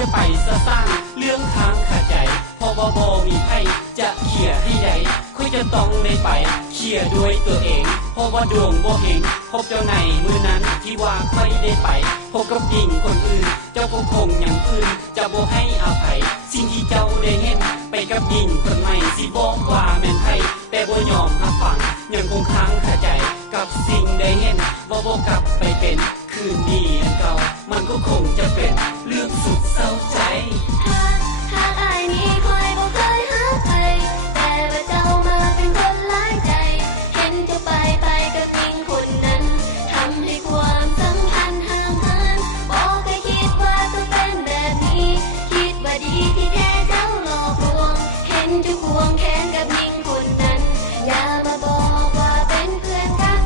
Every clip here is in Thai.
จะไปสร้างเรื่องค้างคาใจพอบอบมีไพ่จะเขี่ยให้ใดค่อยจะต้องได้ไปเขี่ยด้วยตัวเองเพราะว่าดวงบ่เองพบเจ้าในมือนั้นที่ว่าค่อยได้ไปพบกับหญิงคนอื่นเจ้าก็คงอย่างอื่นจะบ่ให้อภัยสิ่งที่เจ้าได้เห็นไปกับหญิงคนใหม่สิบอกว่าแม่นไพ่แต่บ่ยอมรับฟังยังคงค้างคาใจกับสิ่งได้เห็นบ่กลับไปเป็นคืนดีอันเก่ามันก็คงจะเป็นเรื่องสุดเศร้าใจหากอายนี้คอยบ่เคยหาใครแต่ว่าเจ้ามาเป็นคนหลายใจเห็นเธอไปกับหญิงคนนั้นทำให้ความสัมพันธ์ห่างเหินบอกให้คิดว่าต้องเป็นแบบนี้คิดว่าดีที่แท้เจ้าหลอกลวงเห็นเจ้าควงแขนกับหญิงคนนั้นอย่ามาบอกว่าเป็นเพื่อนกัน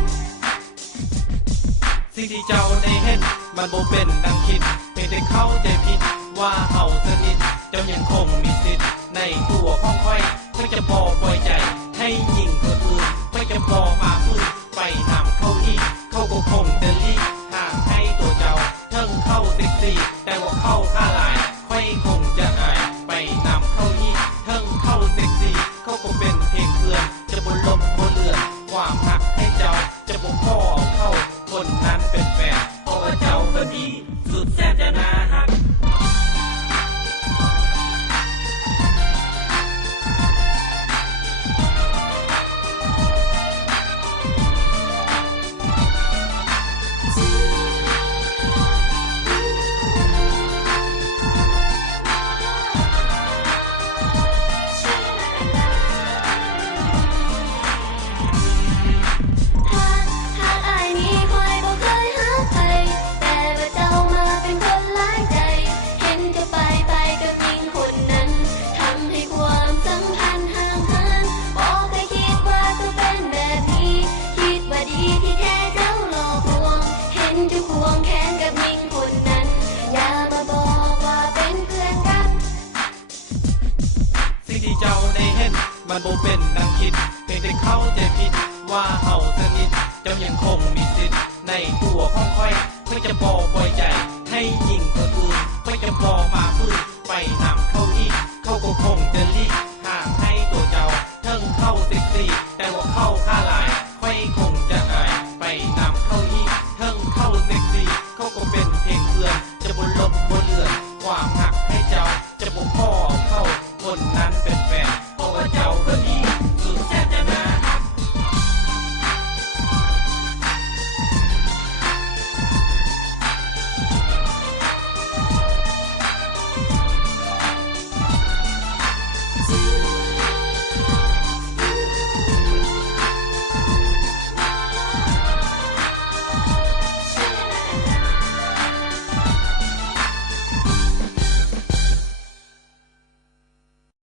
สิ่งที่เจ้าได้เห็นมันบ่เป็นดังคิดไม่ได้เข้าใจผิดว่าเฮาสนิทเจ้ายังคงมีสิทธิ์ในตัวของค่อยไม่จะพอปล่อยใจให้หญิงคนอื่นไม่จะพอมาพื้นไปนำเข้าอีกเขาก็คงจะลีกทางให้ตัวเจ้าเทิงเข้าเซ็กซี่แต่ว่าเข้าค่าหลายค่อยคงจะอายไปนำเข้าอีกเทิงเข้าเซ็กซี่เขาก็เป็นเพลงเพื่อนจะบนลมบนเรือนความหักให้เจ้าจะบ่พอเข้าคนนั้นเป็นแฟนเพราะว่าเจ้าก็ดีสุดแสนจะน่าหักมันบ่เป็นดังคิดเพียงแต่เข้าใจผิดว่าเฮาสนิทเจ้ายังคงมีสิทธิ์ในตัวของค่อยเพื่อจะพอปล่อยใจให้หญิงคนอื่นเพื่อจะพอมาพื้นไปนำเข้าอีกเขาก็คงจะลีก